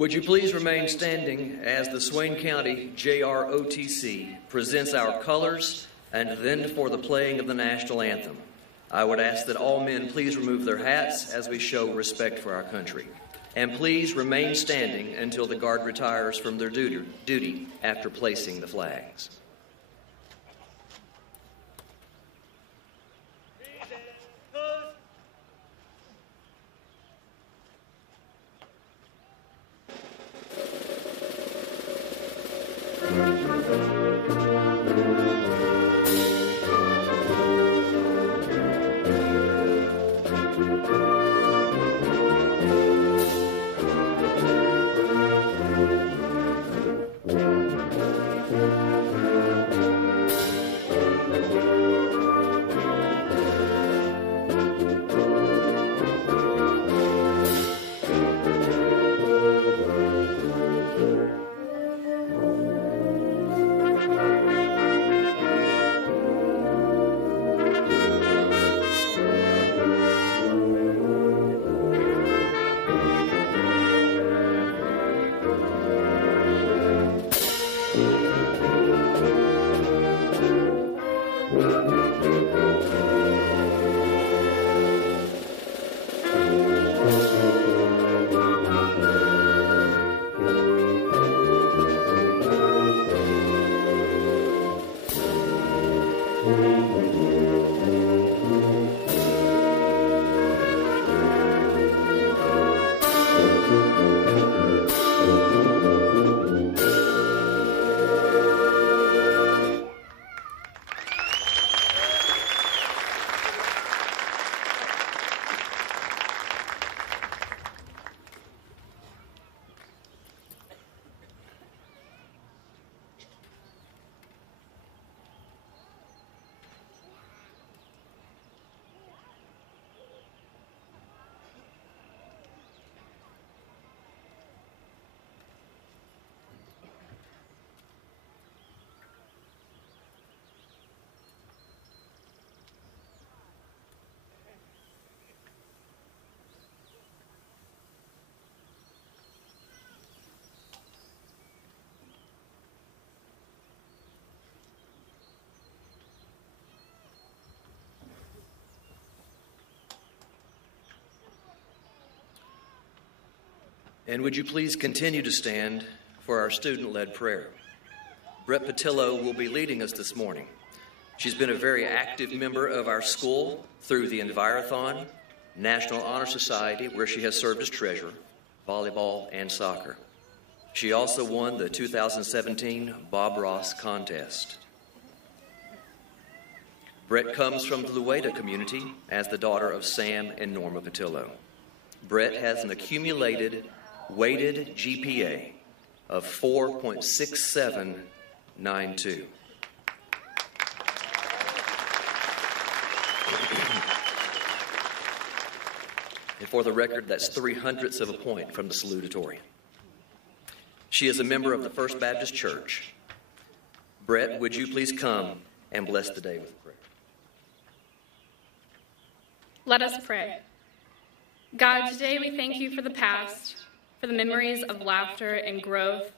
Would you please remain standing as the Swain County JROTC presents our colors and then for the playing of the national anthem. I would ask that all men please remove their hats as we show respect for our country. And please remain standing until the guard retires from their duty after placing the flags. And would you please continue to stand for our student-led prayer? Brett Patillo will be leading us this morning. She's been a very active member of our school through the Envirothon, National Honor Society, where she has served as treasurer, volleyball, and soccer. She also won the 2017 Bob Ross contest. Brett comes from the Lueda community as the daughter of Sam and Norma Patillo. Brett has an accumulated weighted GPA of 4.6792. And for the record, that's 0.03 of a point from the Salutatorian. She is a member of the First Baptist Church. Brett, would you please come and bless the day with prayer? Let us pray. God, today we thank you for the past, for the memories of laughter and growth.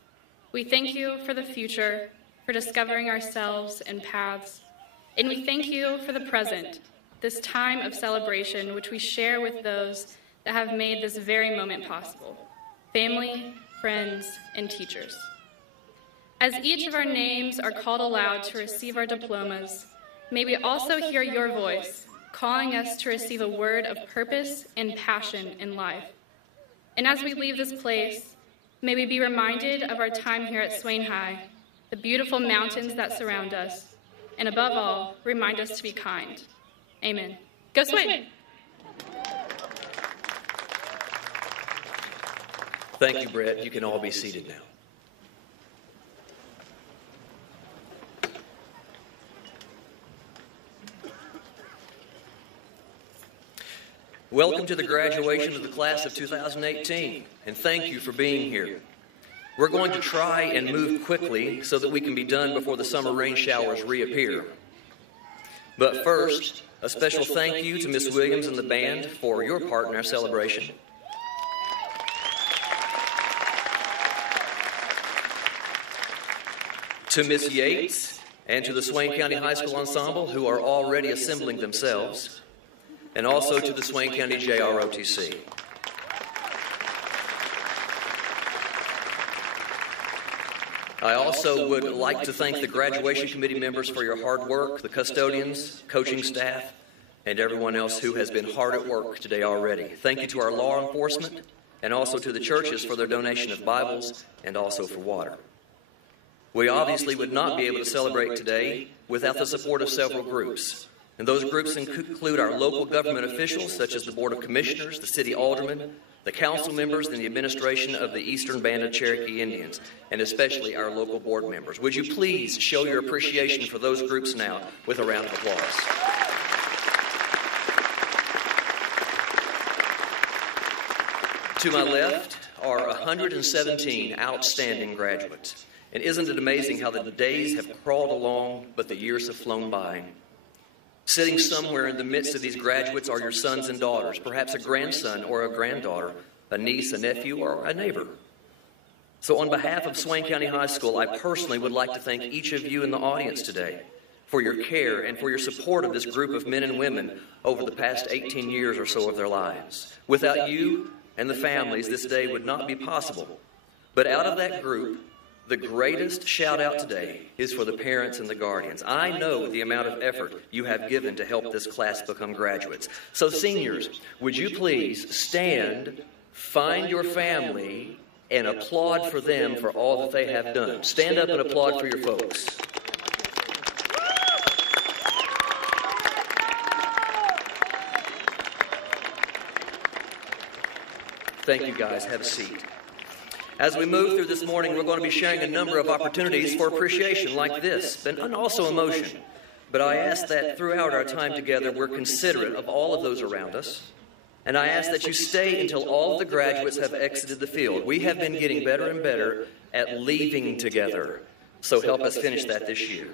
We thank you for the future, for discovering ourselves and paths. And we thank you for the present, this time of celebration which we share with those that have made this very moment possible, family, friends, and teachers. As each of our names are called aloud to receive our diplomas, may we also hear your voice, calling us to receive a word of purpose and passion in life. And as we leave this place, may we be reminded of our time here at Swain High, the beautiful mountains that surround us, and above all, remind us to be kind. Amen. Go Swain! Thank you, Brett. You can all be seated now. Welcome to the graduation of the class of 2018, and thank you for being here. We're going to try and move quickly so that we can be done before the summer rain showers reappear. But first, a special thank you to Miss Williams and the band for your part in our celebration. To Miss Yates and to the Swain County High School Ensemble, who are already assembling themselves, and also to the Swain County JROTC. I also would like to thank the graduation committee members for your hard work, the custodians, coaching staff, and everyone else who has been hard at work today already. Thank you to our law enforcement and also to the churches for their donation of Bibles and also for water. We obviously would not be able to celebrate today without the support of several groups. And those groups include our local government officials, such as the Board of Commissioners, the City Aldermen, the council members, and the administration of the Eastern Band of Cherokee Indians, and especially our local board members. Would you please show your appreciation for those groups now with a round of applause? To my left are 117 outstanding graduates. And isn't it amazing how the days have crawled along, but the years have flown by? Sitting somewhere in the midst of these graduates are your sons and daughters, perhaps a grandson or a granddaughter, a niece, a nephew, or a neighbor. So on behalf of Swain County High School, I personally would like to thank each of you in the audience today for your care and for your support of this group of men and women over the past 18 years or so of their lives. Without you and the families, this day would not be possible. But out of that group, the greatest shout out today is for the parents and the guardians. I know the amount of effort you have given to help this class become graduates. So seniors, would you please stand, find your family, and applaud for them for all that they have done. Stand up and applaud for your folks. Thank you guys. Have a seat. As we move through this morning, we're going to be sharing a number of opportunities for appreciation like this, and also emotion. But I ask that throughout our time together, we're considerate of all of those around us. And I ask that you stay until all of the graduates have exited the field. We have been getting better and better at leaving together. So help us finish that this year.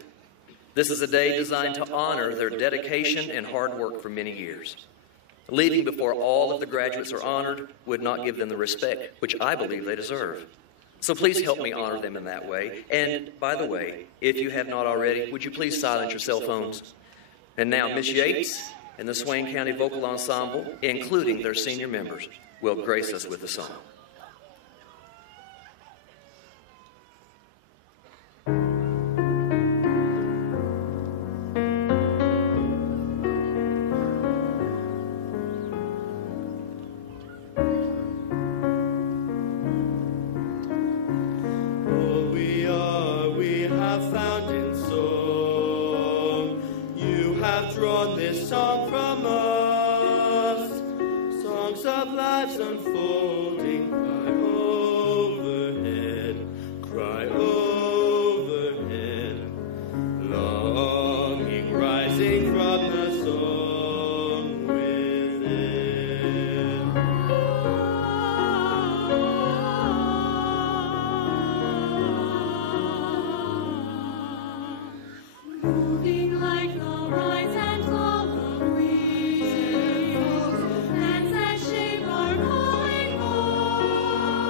This is a day designed to honor their dedication and hard work for many years. Leaving before all of the graduates are honored would not give them the respect which I believe they deserve. So please help me honor them in that way. And by the way, if you have not already, would you please silence your cell phones? And now, Ms. Yates and the Swain County Vocal Ensemble, including their senior members, will grace us with the song. song from us, songs of lives unfolding, cry overhead, longing rising from the song within. Moving like the rise and fall of wheels, hands that shape our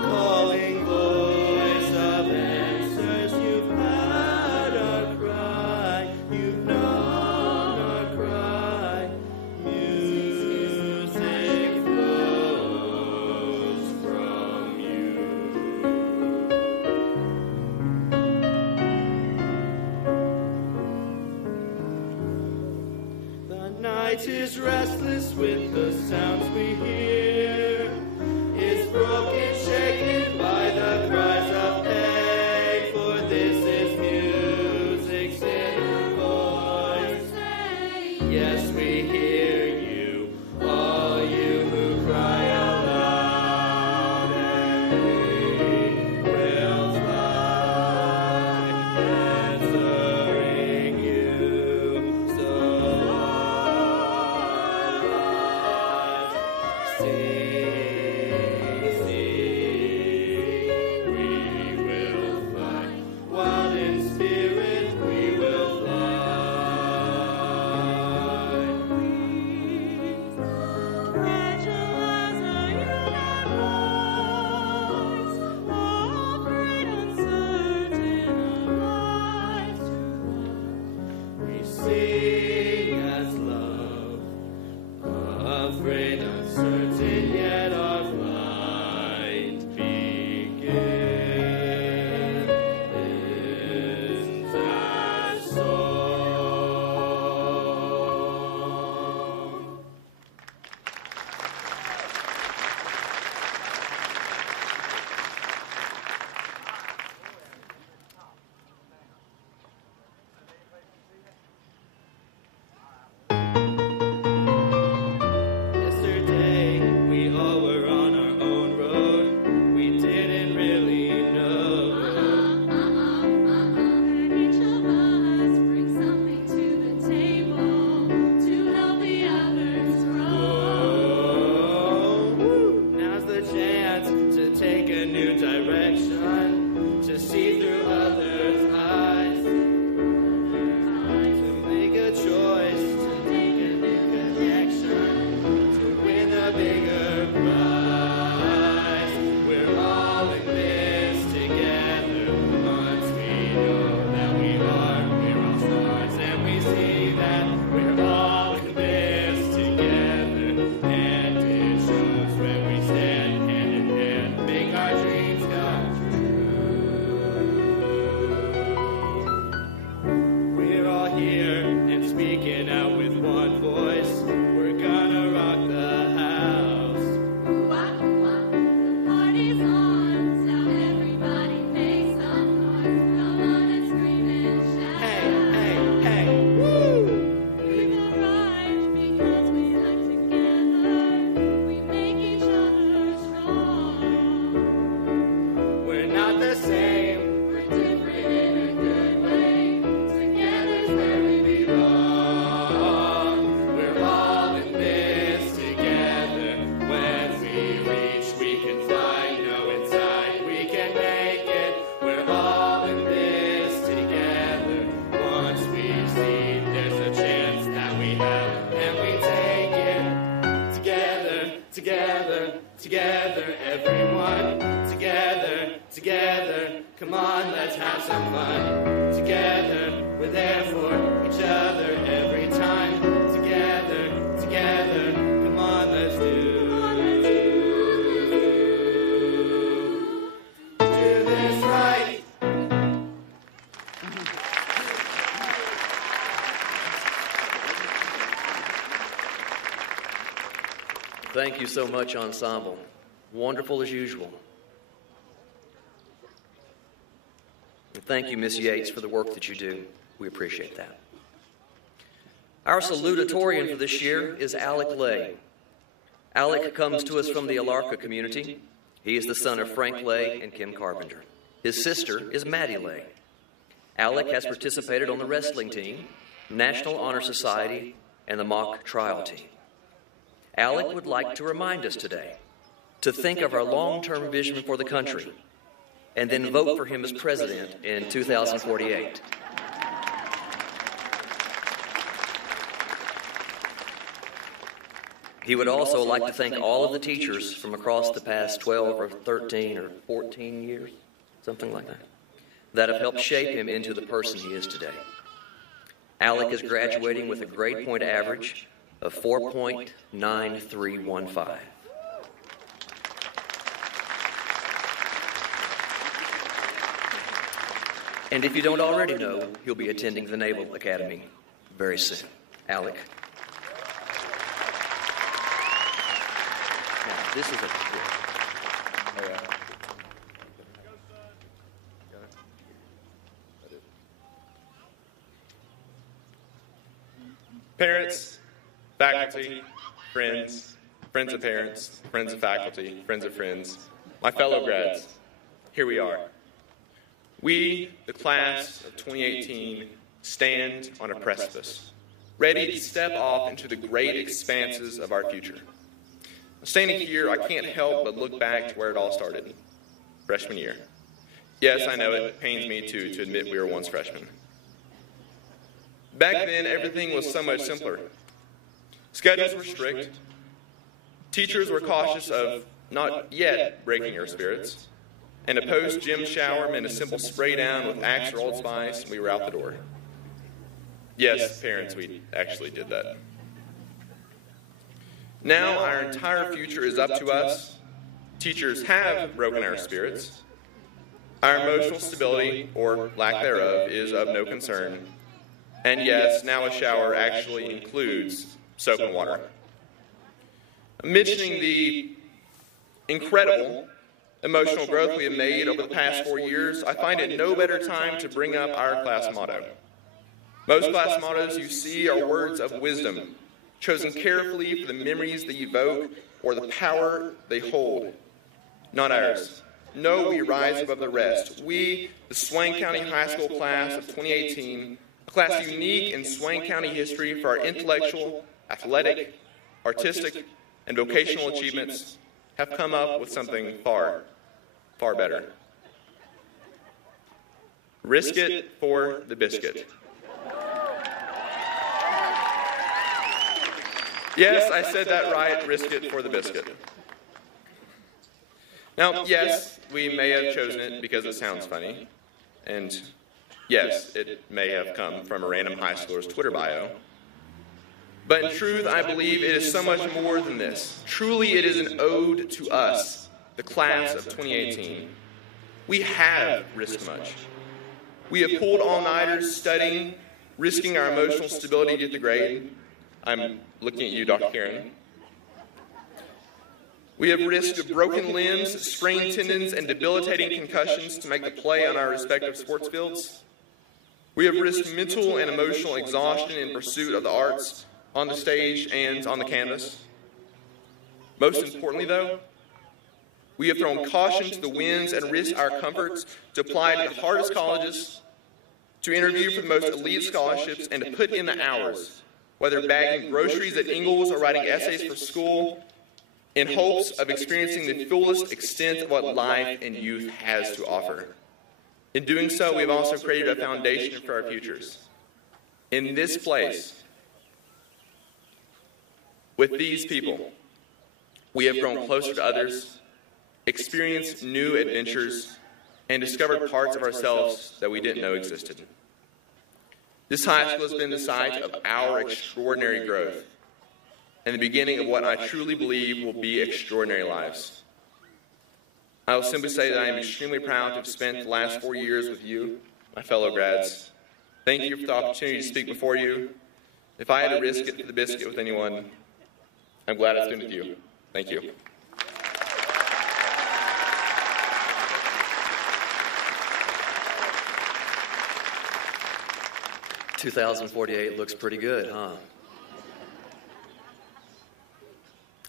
calling voice of answers. You've heard our cry, you've known our cry. Music flows from you. The night is restless with the sounds we hear. Is broken, shaken by the cries of pain. For this is music's inner voice. Yes, we hear you, all you who cry aloud, and we will fly, answering you. So Together, everyone, together, come on, let's have some fun. Together, we're there for each other every time. Together, come on, let's do this right. Thank you so much, Ensemble. Wonderful as usual. And thank you, Miss Yates, for the work that you do. We appreciate that. Our salutatorian for this year is Alec Lay. Alec comes to us from the Alarka community. He is the son of Frank Lay and Kim Carpenter. His sister is Maddie Lay. Alec has participated on the wrestling team, National Honor Society, and the mock trial team. Alec would like to remind us today to think of our long-term vision for the country and then vote for him as president in 2048. He would also like to thank all of the teachers from across the past 12 or 13 or 14 years, something like that have helped shape him into the person he is today. Alec is graduating with a grade point average of 4.9315. And if you don't already know, he'll be attending the Naval Academy very soon. Alec. Now, this is a... Parents, faculty, friends, friends of parents, friends of faculty, friends of friends, my fellow grads, here we are. We, the class of 2018, stand on a precipice, ready to step off into the great expanses of our future. Standing here, I can't help but look back to where it all started, freshman year. Yes, I know it pains me too to admit we were once freshmen. Back then, everything was so much simpler. Schedules were strict. Teachers were cautious of not yet breaking our spirits. And a post-gym shower meant a simple spray down with Axe or Old Spice, and we were out the door. Yes, parents, we actually did that. Now our entire future is up to us. Teachers have broken our spirits. Our emotional stability, or lack thereof, is of no concern. And yes, now a shower actually includes soap and water. Mentioning the incredible emotional growth we have made over the past 4 years, I find it no better time to bring up our class motto. Most class mottos you see are words of wisdom, chosen carefully for the memories they evoke or the power they hold. Not ours. No, we rise above the rest. We, the Swain County High School class of 2018, a class unique in Swain County history for our intellectual, athletic, artistic, and vocational achievements, have come up with something far, far better. Risk it for the biscuit. Yes, I said that right, risk it for the biscuit. Now, yes, we may have chosen it because it sounds funny, and yes, it may have come from a random high schooler's Twitter bio. But in truth, I believe it is so much more than this. Truly, it is an ode to us, the class of 2018. We have risked much. We have pulled all-nighters studying, risking our emotional stability to get the grade. I'm looking at you, Dr. Karen. We have risked broken limbs, sprained tendons, and debilitating concussions to make the play on our respective sports fields. We have risked mental and emotional exhaustion in pursuit of the arts, on the stage and on the canvas. Most importantly, though, we have thrown caution to the winds and risked our comforts to apply to the hardest colleges, to interview for the most elite scholarships, and to put in the hours, whether bagging groceries at Ingalls or writing essays for school, in hopes of experiencing the fullest extent of what life and youth has to offer. In doing so, we have also created a foundation for our futures. In this place, with these people, we have grown closer to others, experienced new adventures, and discovered parts of ourselves that we didn't know existed. This high school has been the site of our extraordinary growth and the beginning of what I truly believe will be extraordinary lives. I will simply say that I am extremely proud to have spent the last 4 years with you, my fellow grads. Thank you for the opportunity to speak before you. If I had to risk it for the biscuit with anyone, I'm glad it's been with you. Thank you. "2048 looks pretty good, huh?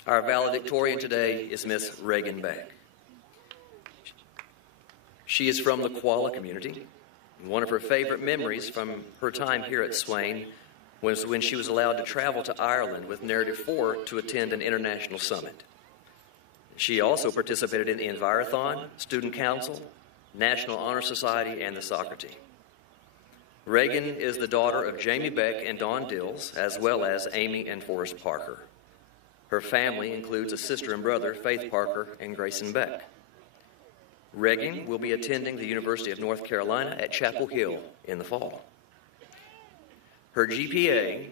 Our valedictorian today is Miss Reagan Beck. She is from the Koala community. One of her favorite memories from her time here at Swain was when she was allowed to travel to Ireland with Narrative 4 to attend an international summit. She also participated in the Envirothon, Student Council, National Honor Society, and the soccer team. Reagan is the daughter of Jamie Beck and Dawn Dills, as well as Amy and Forrest Parker. Her family includes a sister and brother, Faith Parker and Grayson Beck. Reagan will be attending the University of North Carolina at Chapel Hill in the fall. Her GPA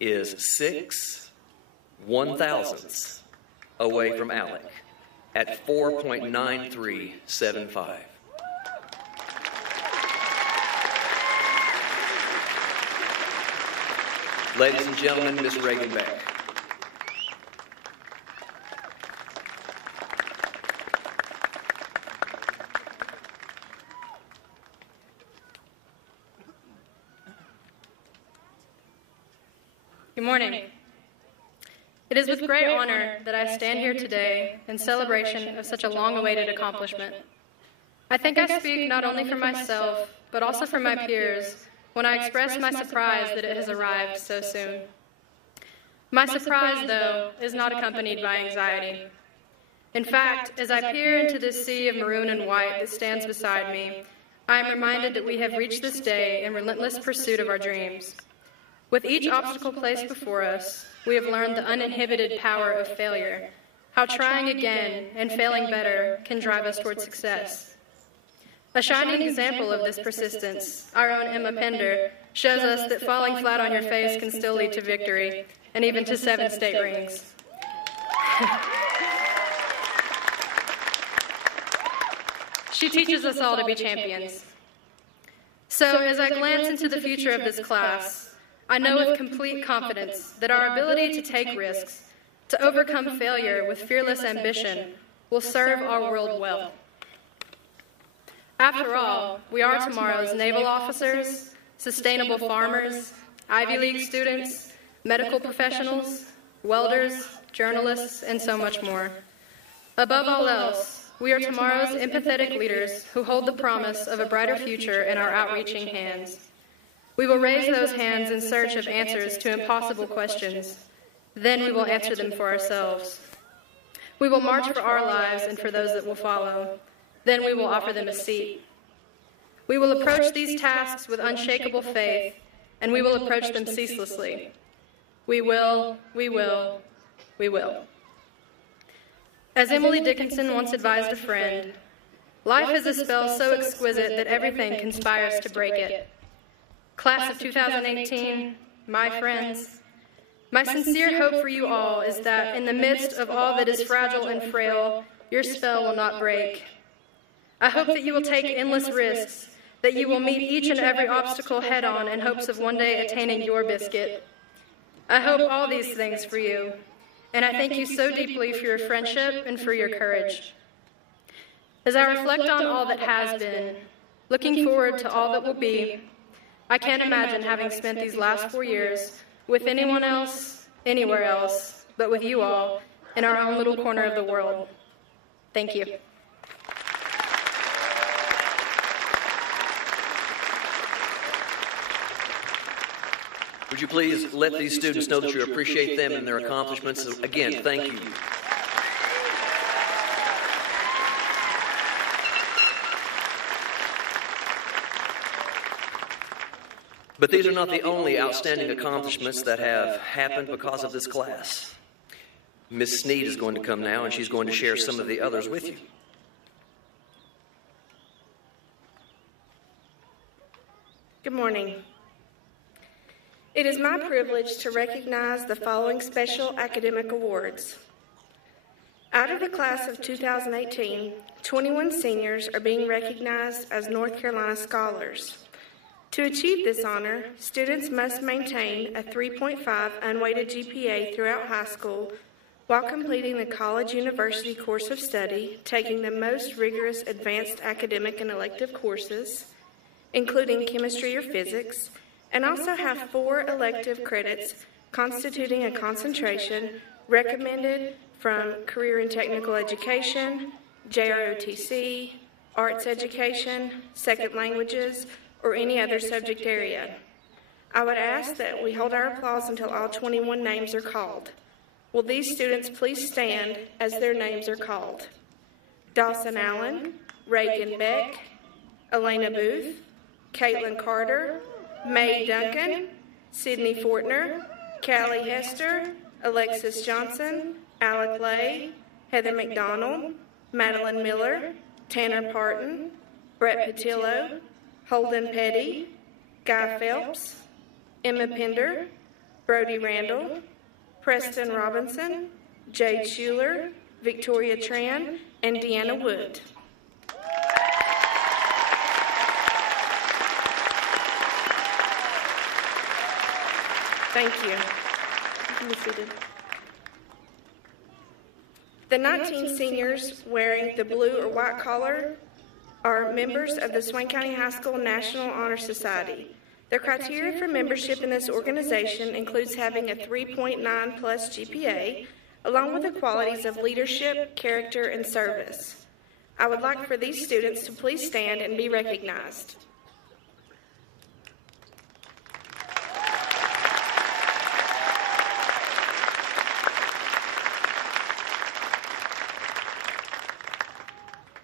is 6/1000ths away from ALEC at 4.9375. Ladies and gentlemen, Miss Reagan Beck. Good morning. It is with great honor that I stand here today in celebration of such a long-awaited accomplishment. I think I speak not only for myself, but also for my peers when I express my surprise that it has arrived so soon. My surprise, though, is not accompanied by anxiety. In fact, as I peer into this sea of maroon and white that stands beside me, I am reminded that we have reached this day in relentless pursuit of our dreams. With each obstacle placed before us, we have learned the uninhibited power of failure, how trying again and failing better can drive us toward success. A shining example of this persistence, our own Emma Pender, shows us that falling flat on your face can still lead to victory, and even to 7 state rings. She teaches us all to be champions. So as I glance into the future of this class, I know with complete confidence that our ability to take risks, to overcome failure with fearless ambition, will serve our world well. After all, we are tomorrow's naval officers, sustainable farmers, Ivy League students, medical professionals, welders, journalists, and so much more. Above all else, we are tomorrow's empathetic leaders who hold the promise of a brighter future in our outreaching hands. We will raise those hands in search of answers to impossible questions. Then we will answer them for ourselves. We will march for our lives and for those that will follow. Then we will offer them a seat. We will approach these tasks with unshakable faith, and we will approach them ceaselessly. We will, we will, we will. As Emily Dickinson once advised a friend, life is a spell so exquisite that everything conspires to break it. Class of 2018, my friends, my sincere hope for you all is that in the midst of all that is fragile and frail, your spell will not break. I hope that you will take endless risks, that you will meet each and every obstacle head-on in hopes of one day attaining your biscuit. I hope all these things for you, and I thank you so deeply for your friendship and for your courage. As I reflect on all that has been, looking forward to all that will be, I can't imagine having spent these last 4 years with anyone else, anywhere else, but with you all in our own little corner of the world. Thank you. Would you please let these students know that you appreciate them and their accomplishments? Again, thank you. But these are not the only outstanding accomplishments that have happened because of this class. Miss Sneed is going to come now, and she's going to share some of the others with you. Good morning. It is my privilege to recognize the following special academic awards. Out of the class of 2018, 21 seniors are being recognized as North Carolina Scholars. To achieve this honor, students must maintain a 3.5 unweighted GPA throughout high school while completing the college-university course of study, taking the most rigorous advanced academic and elective courses, including chemistry or physics, and also have 4 elective credits constituting a concentration recommended from Career and Technical Education, JROTC, Arts Education, Second Languages, or any other subject area. I would ask that we hold our applause until all 21 names are called. Will these students please stand as their names are called? Dawson Allen, Reagan Beck, Elena Booth, Caitlin Carter, Mae Duncan, Sydney Fortner, Callie Hester, Alexis Johnson, Alec Lay, Heather McDonald, Madeline Miller, Tanner Parton, Brett Patillo, Holden Petty, Guy Phelps, Emma Pender, Brody Randall, Preston Robinson, Jade Schuler, Victoria Tran, and Deanna Wood. Thank you. You can be seated. The 19 seniors wearing the blue or white collar are members of the Swain County High School National Honor Society. The criteria for membership in this organization includes having a 3.9 plus GPA, along with the qualities of leadership, character, and service. I would like for these students to please stand and be recognized.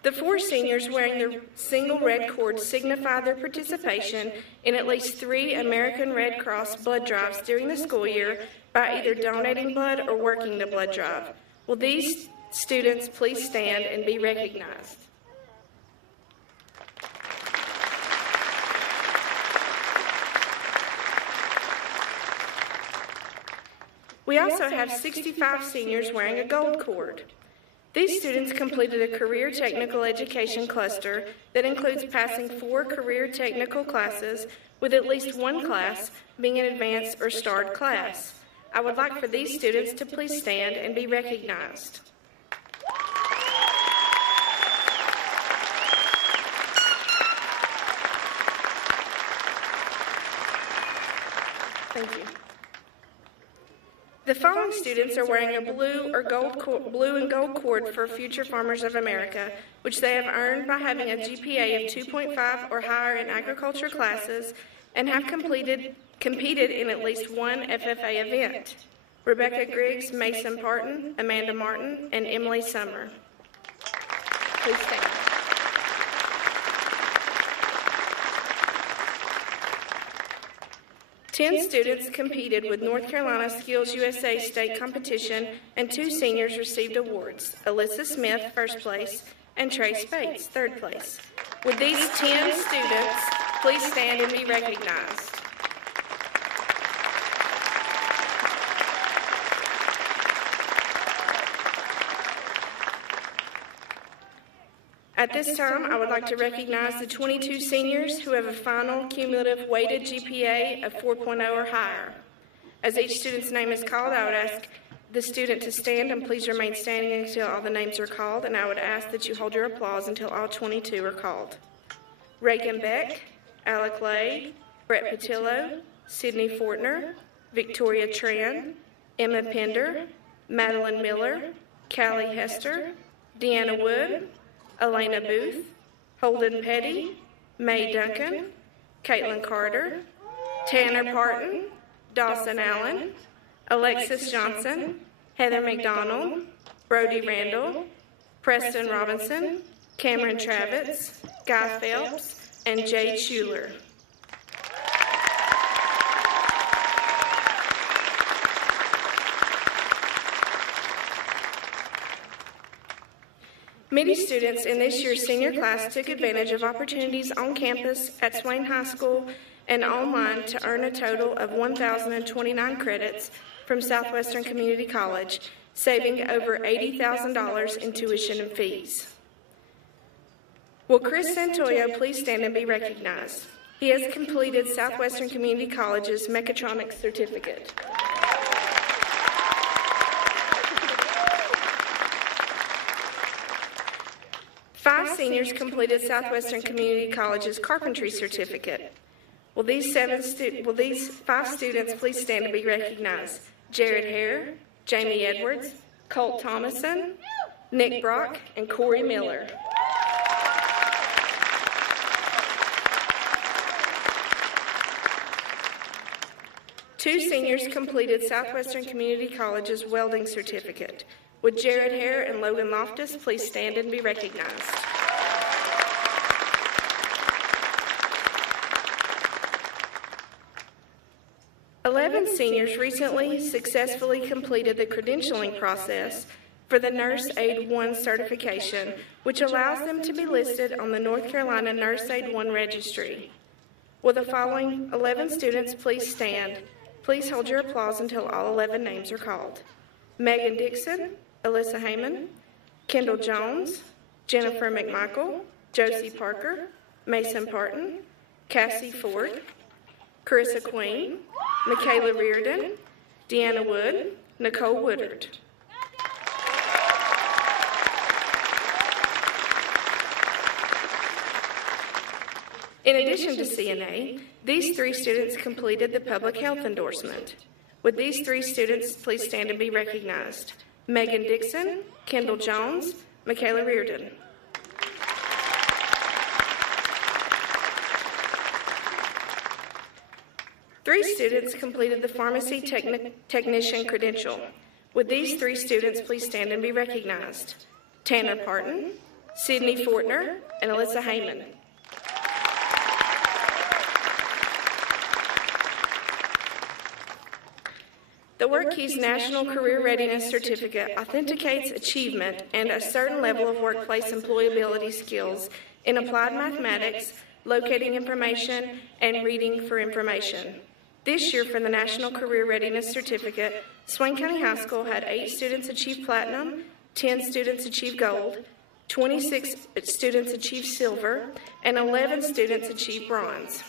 The 4 seniors wearing the single red cord signify their participation in at least 3 American Red Cross blood drives during the school year by either donating blood or working the blood drive. Will these students please stand and be recognized? We also have 65 seniors wearing a gold cord. These students completed a career technical education cluster that includes passing 4 career technical classes, with at least 1 class being an advanced or starred class. I would like for these students to please stand and be recognized. Thank you. The following students are wearing a blue and gold cord for Future Farmers of America, which they have earned by having a GPA of 2.5 or higher in agriculture classes and have competed in at least 1 FFA event. Rebecca Griggs, Mason Parton, Amanda Martin, and Emily Summer. Please stand. Ten students competed with North Carolina Skills USA State Competition, and 2 seniors received awards: Alyssa Smith, first place, and Trey Spates, third place. Would these 10 students please stand and be recognized? At this time, I would like to recognize the 22 seniors who have a final cumulative weighted GPA of 4.0 or higher. As each student's name is called, I would ask the student to stand, and please remain standing until all the names are called, and I would ask that you hold your applause until all 22 are called. Reagan Beck, Alec Lay, Brett Patillo, Sydney Fortner, Victoria Tran, Emma Pender, Madeline Miller, Callie Hester, Deanna Wood, Elena Booth, Holden Petty, Mae Duncan, Caitlin Carter, Tanner Parton, Dawson Allen, Alexis Johnson, Heather McDonald, Brody Randall, Preston Robinson, Cameron Travitz, Guy Phelps, and Jade Schuler. Many students in this year's senior class took advantage of opportunities on campus at Swain High School and online to earn a total of 1,029 credits from Southwestern Community College, saving over $80,000 in tuition and fees. Will Chris Santoyo please stand and be recognized? He has completed Southwestern Community College's mechatronics certificate. Five seniors completed Southwestern Community College's carpentry certificate. Will these 5 students please stand to be recognized? Jared Hare, Jamie Edwards, Colt Thomason, Nick Brock, and Corey Miller. Two seniors completed Southwestern Community College's welding certificate. Would Jared Hare and Logan Loftus please stand and be recognized? Eleven seniors recently successfully completed the credentialing process for the Nurse Aide 1 certification, which allows them to be listed on the North Carolina Nurse Aide 1 registry. Will the following 11 students please stand? Please hold your applause until all 11 names are called. Megan Dixon, Alyssa Heyman, Kendall Jones, Jennifer McMichael, Josie Parker, Mason Parton, Cassie Ford, Carissa Queen, Michaela Reardon, Deanna Wood, Nicole Woodard. In addition to CNA, these three students completed the public health endorsement. Would these three students please stand and be recognized? Megan Dixon, Kendall Jones, Michaela Reardon. Three students completed the pharmacy technician credential. Would these three students please stand and be recognized? Tanner Parton, Sydney Fortner, and Alyssa Heyman. The WorkKeys National Career Readiness Certificate authenticates achievement and a certain level of workplace employability skills in applied mathematics, locating information, and reading for information. This year, for the National Career Readiness Certificate, Swain County High School had 8 students achieve platinum, 10 students achieve gold, 26 students achieve silver, and 11 students achieve bronze.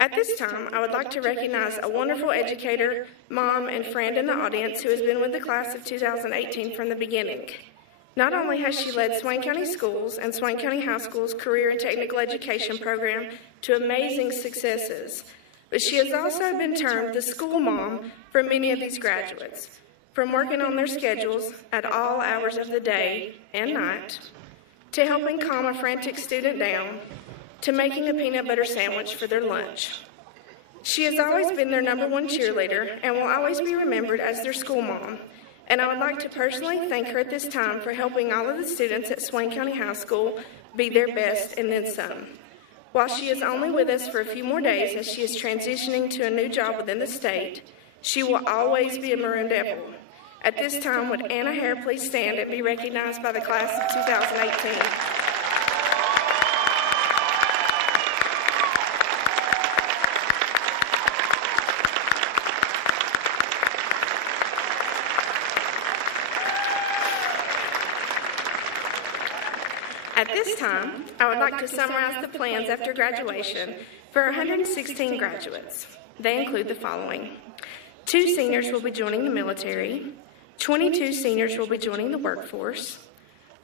At this time, I would like to recognize a wonderful educator, mom, and friend in the audience who has been with the class of 2018 from the beginning. Not only has she led Swain County Schools and Swain County High School's Career and Technical Education program to amazing successes, but she has also been termed the school mom for many of these graduates, from working on their schedules at all hours of the day and night, to helping calm a frantic student down, to making a peanut butter sandwich for their lunch. She has always been their #1 cheerleader and will always be remembered as their school mom. And I would like to personally thank her at this time for helping all of the students at Swain County High School be their best and then some. While she is only with us for a few more days as she is transitioning to a new job within the state, she will always be a Maroon Devil. At this time, would Anna Hare please stand and be recognized by the class of 2018? At this time, I would like to summarize the plans after graduation for 116 graduates. They include the following. 2 seniors will be joining the military, 22 seniors will be joining the workforce,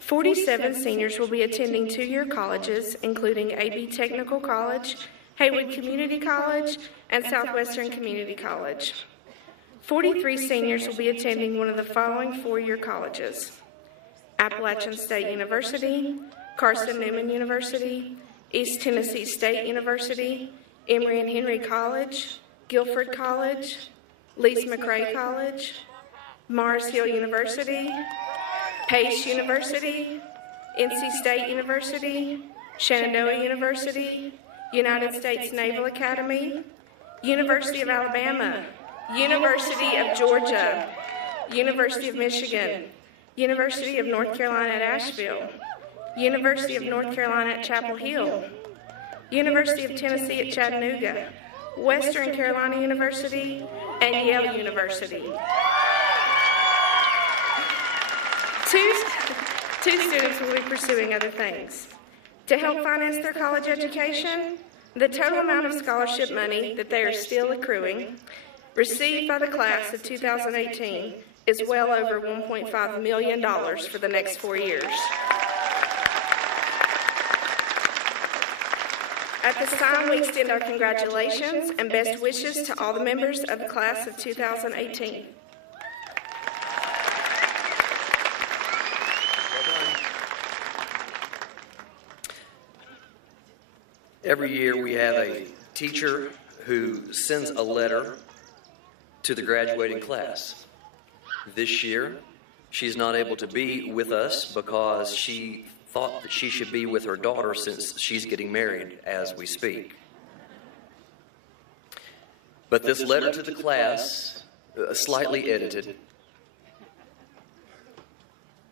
47 seniors will be attending 2-year colleges, including AB Technical College, Haywood Community College, and Southwestern Community College. 43 seniors will be attending one of the following 4-year colleges: Appalachian State University, Carson Newman University, East Tennessee State University, Emory and Henry College, Guilford College, Lees McRae College, Mars Hill University, Pace University, NC State University, Shenandoah University, United States Naval Academy, University of Alabama, University of Georgia, University of Michigan, University of North Carolina at Asheville, University of North Carolina at Chapel Hill, University of Tennessee at Chattanooga, Western Carolina University, and Yale University. Two students will be pursuing other things. To help finance their college education, the total amount of scholarship money that they are still accruing, received by the class of 2018, is well over $1.5 million for the next 4 years. At this time, we extend our congratulations and best wishes to all the members of the class of 2018. Every year we have a teacher who sends a letter to the graduating class. This year, she's not able to be with us because she thought that she should be with her daughter since she's getting married as we speak. But this letter to the class, slightly edited,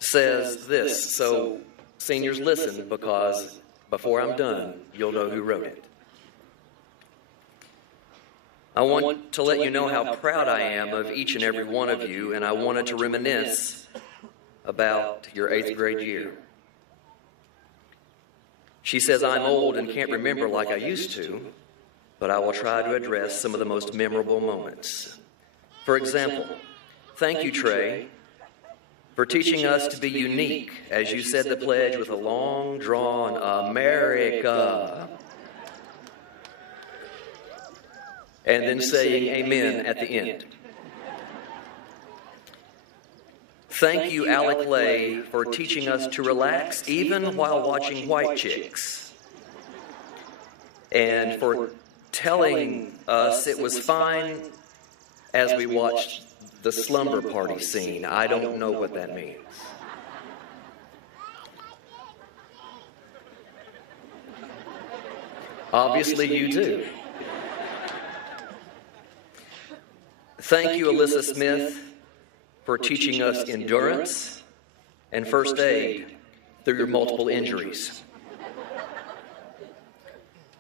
says this. So, seniors, listen, because before I'm done, you'll know who wrote it. I want to let you know how proud I am of each and every one of you, and I wanted to reminisce about your 8th grade year. She says, I'm old and can't remember like I used to, but I will try to address some of the most memorable moments. For example, thank you, Trey, for teaching us to be unique as you said the pledge with a long, drawn America, and then saying amen at the end. Thank you, Alec Lay, for teaching us to relax even while watching White Chicks, and for telling us it was fine as we watched the slumber party scene. I don't know what that means. Obviously you do. Thank you, Alyssa Smith, for teaching us endurance and first aid through your multiple injuries.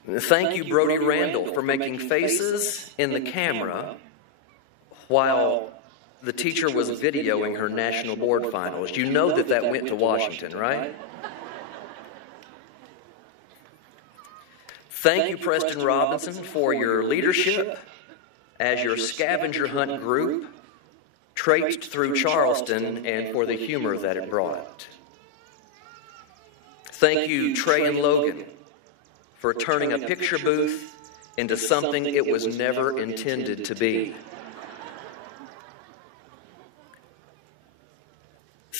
Thank you, Brody Randall, for making faces in the camera while the teacher was videoing her national board finals. You know that went to Washington, right? Thank you, Preston Robinson, for your leadership as your scavenger hunt group traipsed through Charleston and for the humor that it brought. Thank you, Trey and Logan, for turning a picture booth into something it was never intended to be.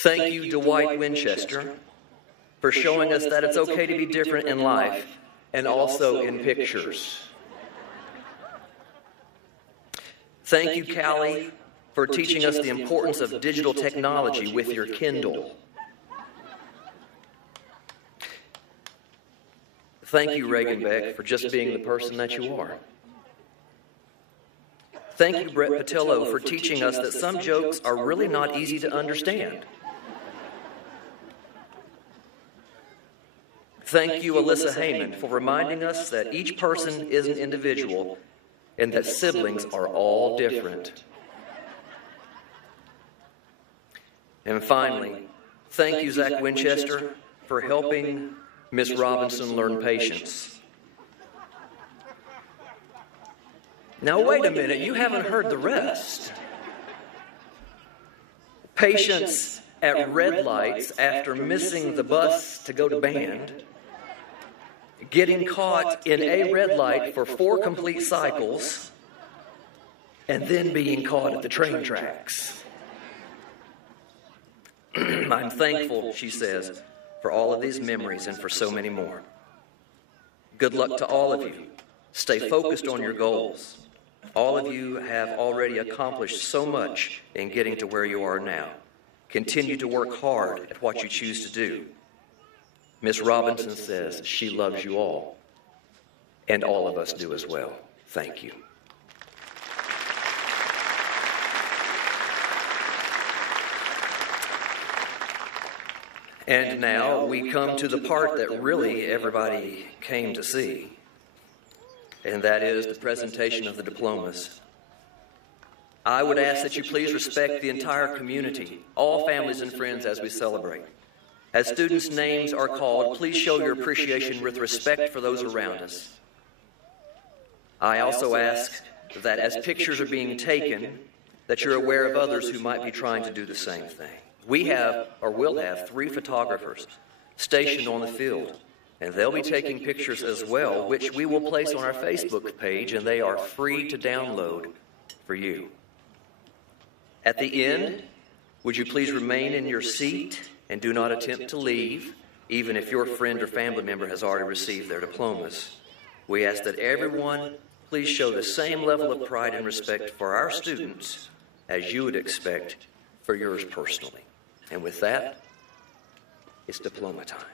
Thank you, Dwight Winchester, for showing us that it's okay to be different in life and also in pictures. Thank you, Callie, for teaching us the importance of digital technology with your Kindle. Thank you, Reagan Beck, for just being the person that you are. Thank you, Brett Patillo, for teaching us that some jokes are really not easy to understand. Thank you, Alyssa Heyman, for reminding us that each person is an individual and that siblings are all different. And finally, thank you, Zach Winchester, for helping Miss Robinson learn patience. Now, wait a minute, you haven't heard the rest. Patience at red lights after missing the bus to go to band, getting caught in a red light for 4 complete cycles, and then being caught at the train tracks. I'm thankful, she says, for all of these memories and for so many more. Good luck to all of you. Stay focused on your goals. All of you have already accomplished so much in getting to where you are now. Continue to work hard at what you choose to do. Miss Robinson says she loves you all, and all of us do as well. Thank you. And now we come to the part that really everybody came to see, and that is the presentation of the diplomas. I would ask that you please respect the entire community, all families and friends as we celebrate. As students' names are called, please show your appreciation with respect for those around us. I also ask that as pictures are being taken, that you're aware of others who might be trying to do the same thing. We have, or will have, 3 photographers stationed on the field, and they'll be taking pictures as well, which we will place on our Facebook page, and they are free to download for you. At the end, would you please remain in your seat and do not attempt to leave, even if your friend or family member has already received their diplomas. We ask that everyone please show the same level of pride and respect for our students as you would expect for yours personally. And with that, it's diploma time.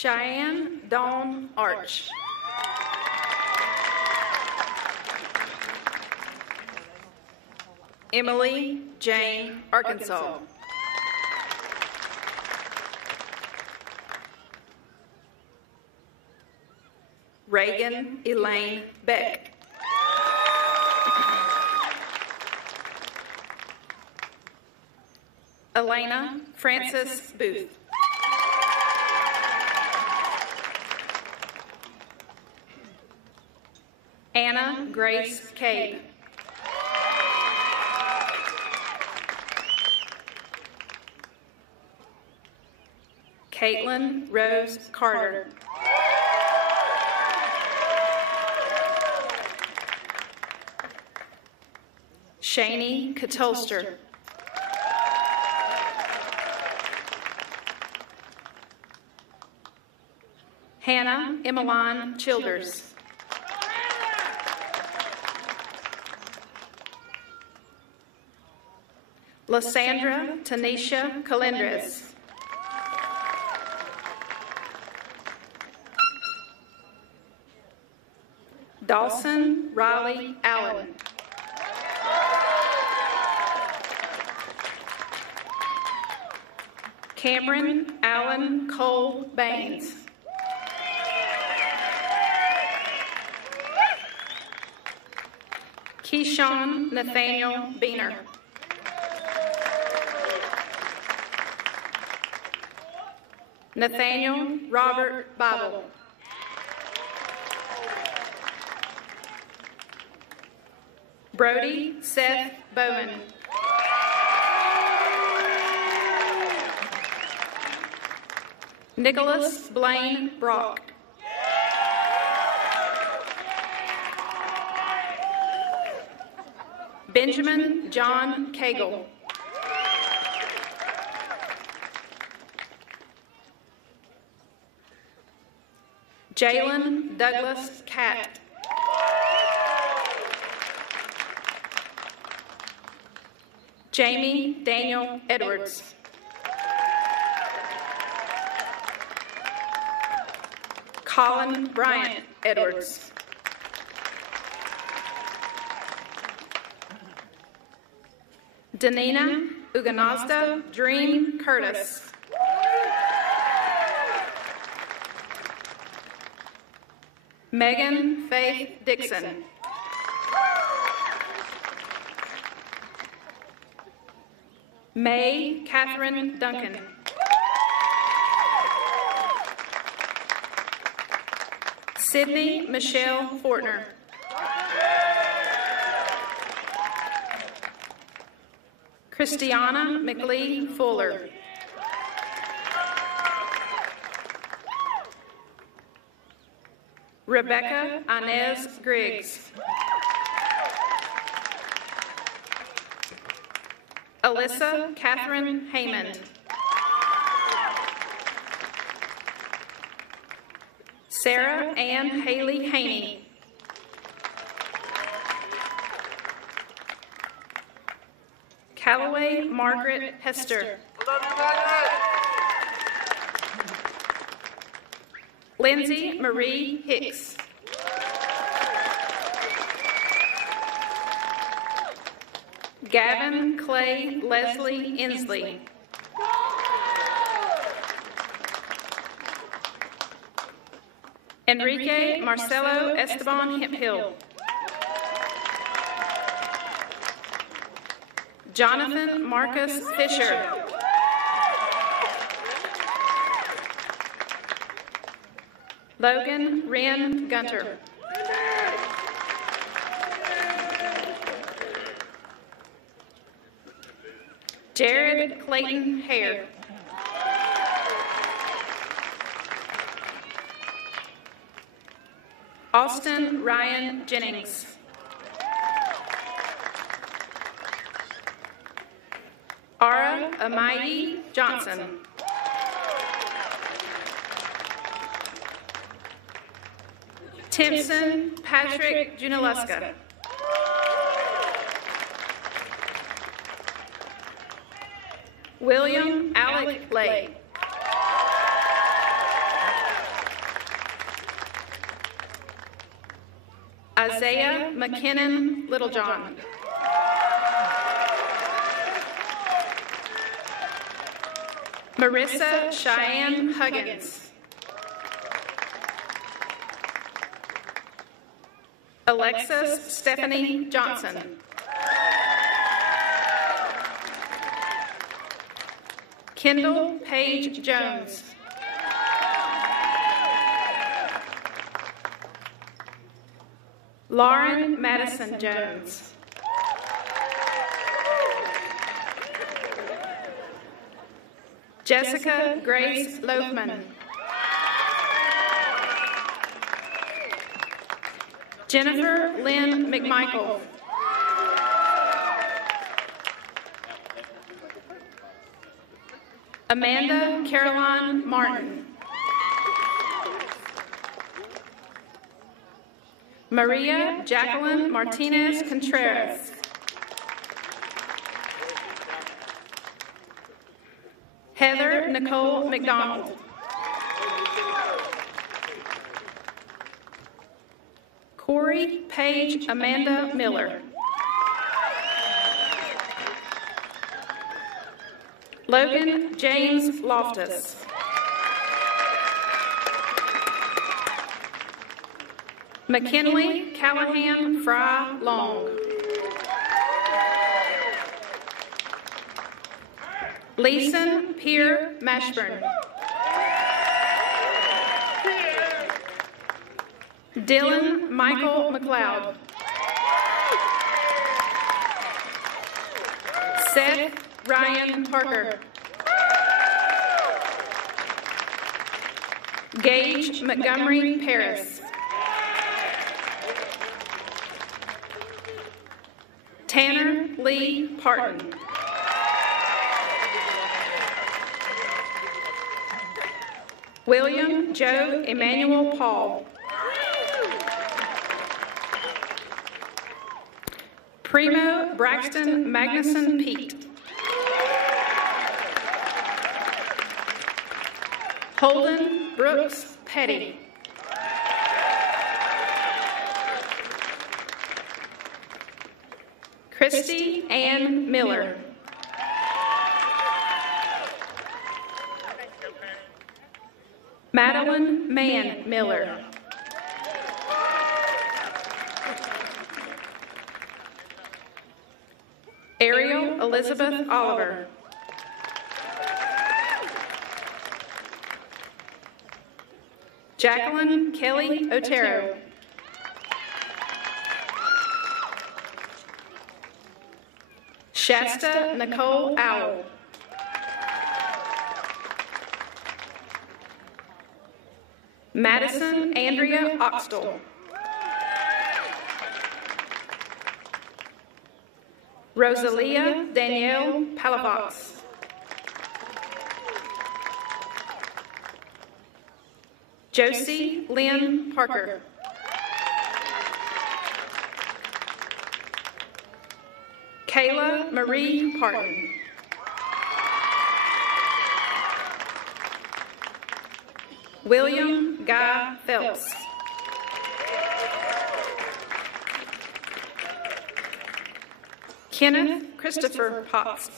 Cheyenne Dawn Arch. Emily Jane Arkansas. Reagan Elaine Beck. Elena Frances Booth. Anna Grace Cabe. Caitlin Rose Carter. Shani Katolster. Hannah Emmeline Childers. Lysandra Tanisha Calendres. Dawson Riley Allen. Cameron Allen Cole Baines. Keyshawn Nathaniel Beener. Nathaniel Robert Bible. Brody Seth Bowen. Nicholas Blaine Brock. Benjamin John Cagle. Jalen Douglas Catt. Jamie Daniel Edwards. Colin Bryant Edwards. Danina Uganazda Dream Curtis. Megan Faith Dixon. May Catherine Duncan. Sydney Michelle Fortner. Christiana McLee Fuller. Rebecca Inez Griggs. Alyssa Catherine Haymond. Sarah Ann Haley Haney. Callaway Margaret Hester. Lindsay Marie Hicks. Gavin Clay Leslie Inslee. Enrique Marcelo Esteban Hemphill. Jonathan Marcus Fisher. Logan Wren Gunter. Jared Clayton Hare. Austin Ryan Jennings. Ara Amai Johnson. Timpson Patrick Junaluska. William Alec Lay. Isaiah McKinnon Littlejohn. Marissa Cheyenne Huggins. Alexis Stephanie Johnson. Kendall Paige Jones. Lauren Madison Jones. Jessica Grace Loafman. Jennifer Lynn McMichael. Amanda Caroline Martin. Maria Jacqueline Martinez Contreras. Heather Nicole McDonald. Corey Paige Amanda Miller. Logan James Loftus. McKinley Callahan Fry Long. Leeson Pierre Mashburn. Dylan Michael McLeod. Seth Ryan Parker. Gage Montgomery Paris. Tanner Lee Parton. William Joe Emmanuel Paul. Primo Braxton Magnuson Pete. Holden Brooks Petty. Christy Ann Miller. Madeline Mann Miller. Ariel Elizabeth Oliver. Jacqueline Kelly Otero. Shasta Nicole Owl. Madison Andrea Oxtel. Rosalia Danielle Palafox. Josie Lynn Parker. Kayla Marie Parton. William Guy Phelps. Kenneth Christopher Potts.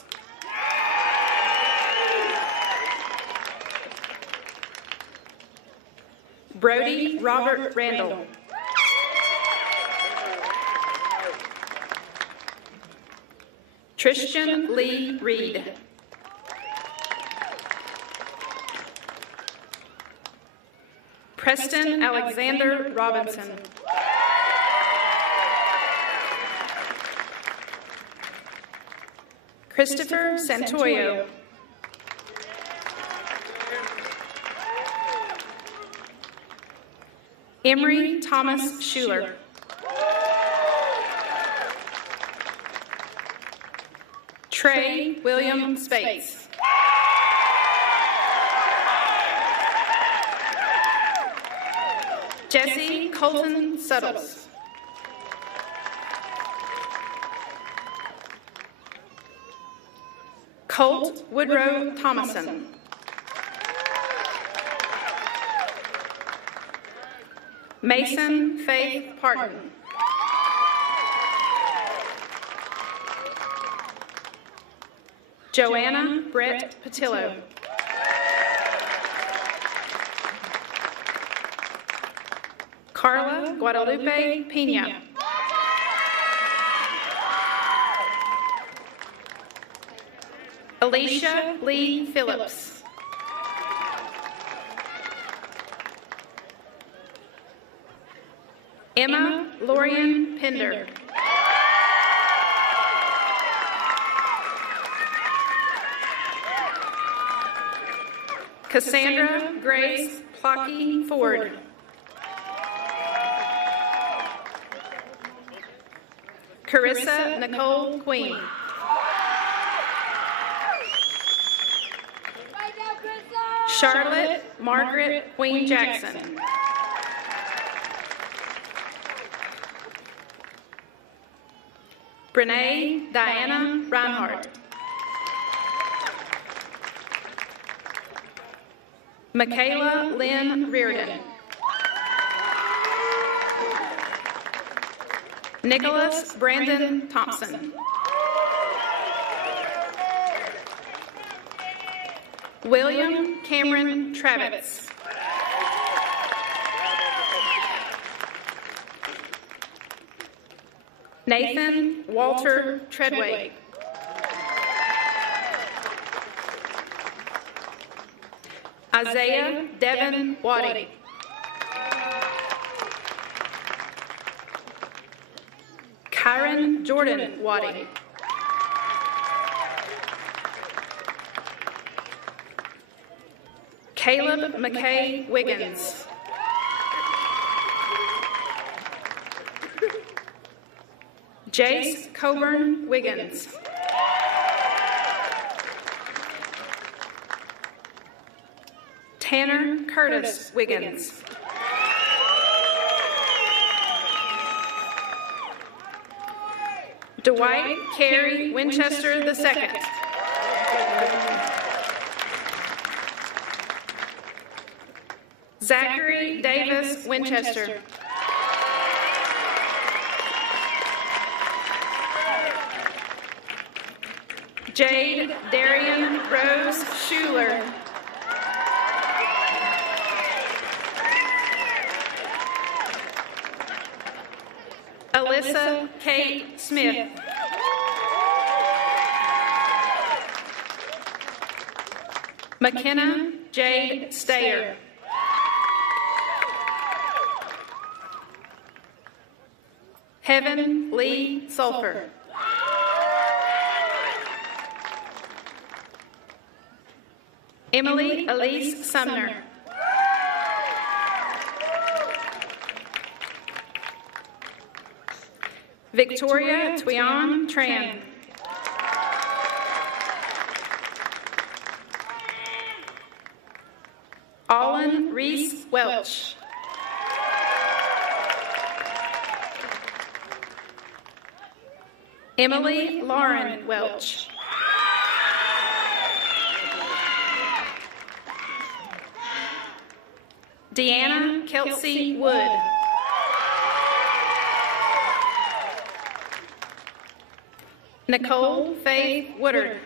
Brody Robert Randall. Tristan Lee Reed. Preston Alexander Robinson. Christopher Santoyo. Emery Thomas Schuler. Trey William Spates. Jesse Colton Suttles. Colt Woodrow Thomason. Mason Faith Parton. Joanna Brett Patillo. Carla Guadalupe Pena. Alicia Lee Phillips. Emma Lorian Pender. Cassandra Grace Plocky Ford. Carissa Nicole Queen. Charlotte Margaret Queen Jackson. Brene Diana Reinhardt. Michaela Lynn Reardon. Nicholas Brandon Thompson. William Cameron Travitz. Nathan Walter Treadway. Isaiah Devin Waddy. Kyron Jordan Waddy. Caleb McKay Wiggins. Jace Coburn Wiggins. Tanner Curtis Wiggins. Dwight Carey Winchester II. Zachary Davis Winchester. Jade Darian Rose Schuler. Alyssa Kate Smith. McKenna Jade Stayer. Heaven Lee Sulphur. Emily Elise Sumner. Victoria Twion Tran. Olin Reese Welch. Emily Lauren Welch. Deanna Kelsey Wood. Nicole Faith Woodard.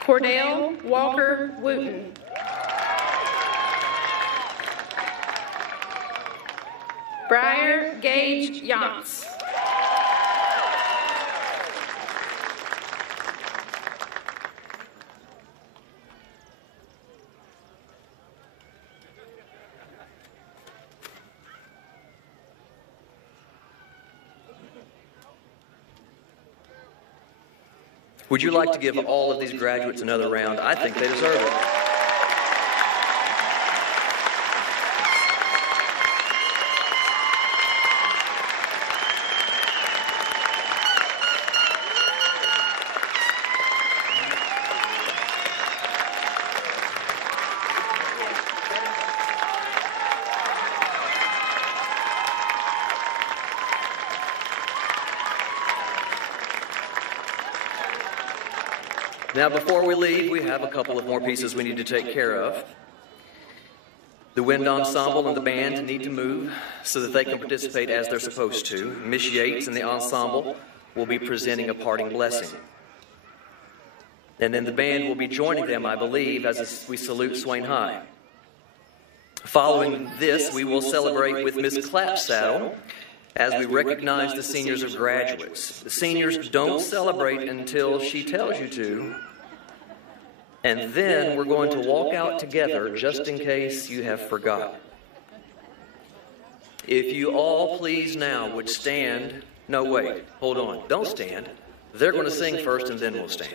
Cordell Walker Wooten. Briar Gage Yance. Would you like to give all of these graduates another round? I think they deserve it. Now, before we leave, we have a couple of more pieces we need to take care of. The wind ensemble and the band need to move so that they can participate as they're supposed to. Miss Yates and the ensemble will be presenting a parting blessing. And then the band will be joining them, I believe, as we salute Swain High. Following this, we will celebrate with Miss Clapsaddle as we recognize the seniors or graduates. The seniors don't celebrate until she tells you to. And then we're going to walk out together just in case you have forgotten. If you all please now would stand. No, wait, hold on. Don't stand. They're going to sing first and then we'll stand.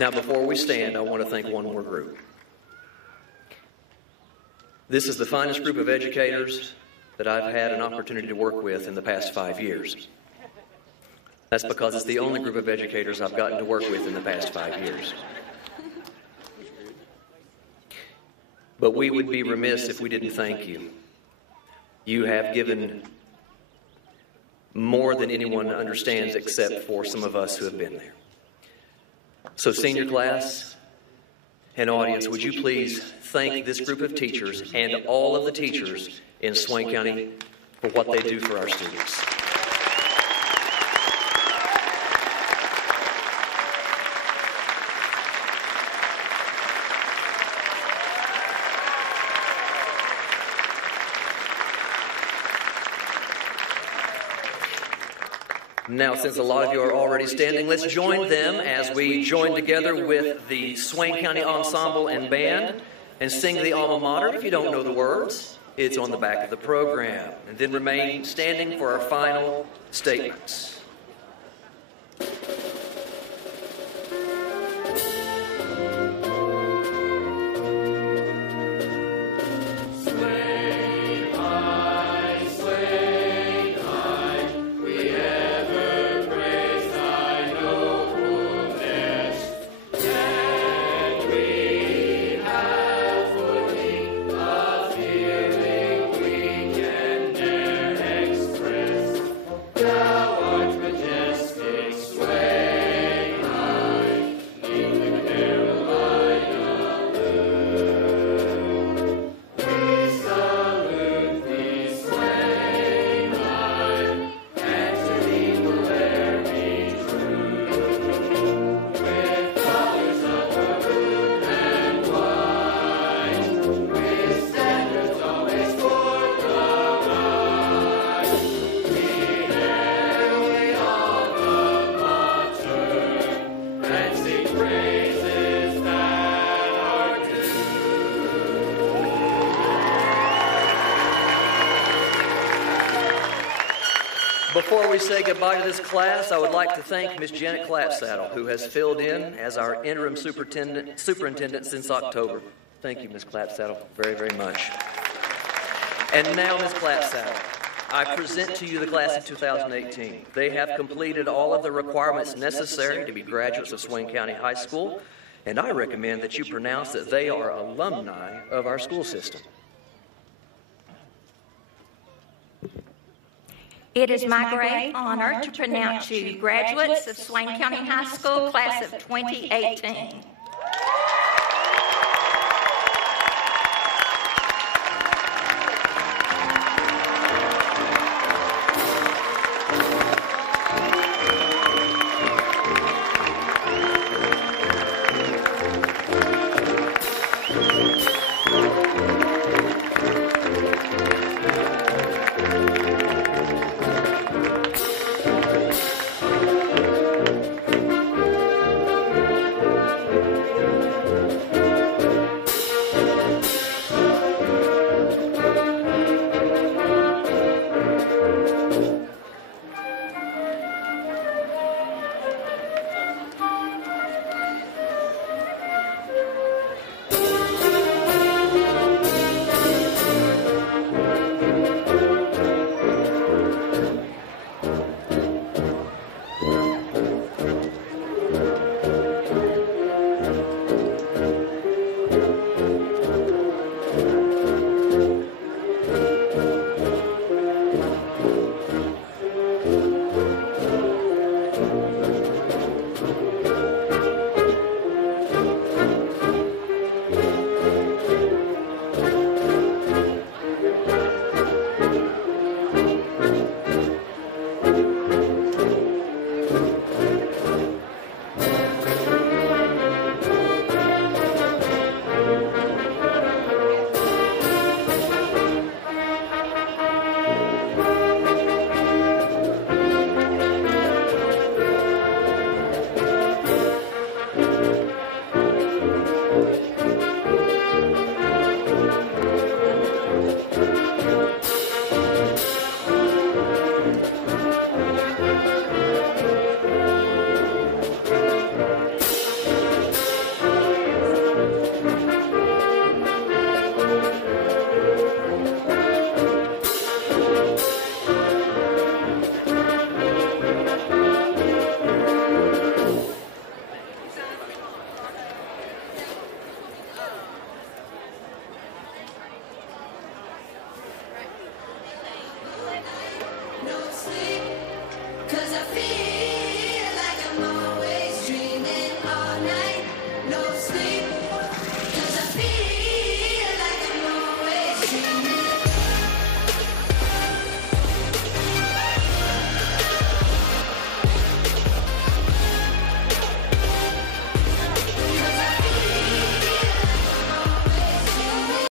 Now, before we stand, I want to thank one more group. This is the finest group of educators that I've had an opportunity to work with in the past 5 years. That's because it's the only group of educators I've gotten to work with in the past 5 years. But we would be remiss if we didn't thank you. You have given more than anyone understands except for some of us who have been there. So senior class and audience, would you please thank this group of teachers and all of the teachers in Swain County for what they do for our students. Now, since a lot of you are already standing, let's join them as we join together with the Swain County Ensemble and Band and sing the alma mater. If you don't know the words, it's on the back of the program. And then remain standing for our final statements. Swain Before we say goodbye to this class, I would like to thank Ms. Janet Clapsaddle, who has filled in as our interim superintendent since October. Thank you, Ms. Clapsaddle, very, very much. And now, Ms. Clapsaddle, I present to you the class of 2018. They have completed all of the requirements necessary to be graduates of Swain County High School, and I recommend that you pronounce that they are alumni of our school system. It is my great honor to pronounce you graduates of Swain County High School, class of 2018.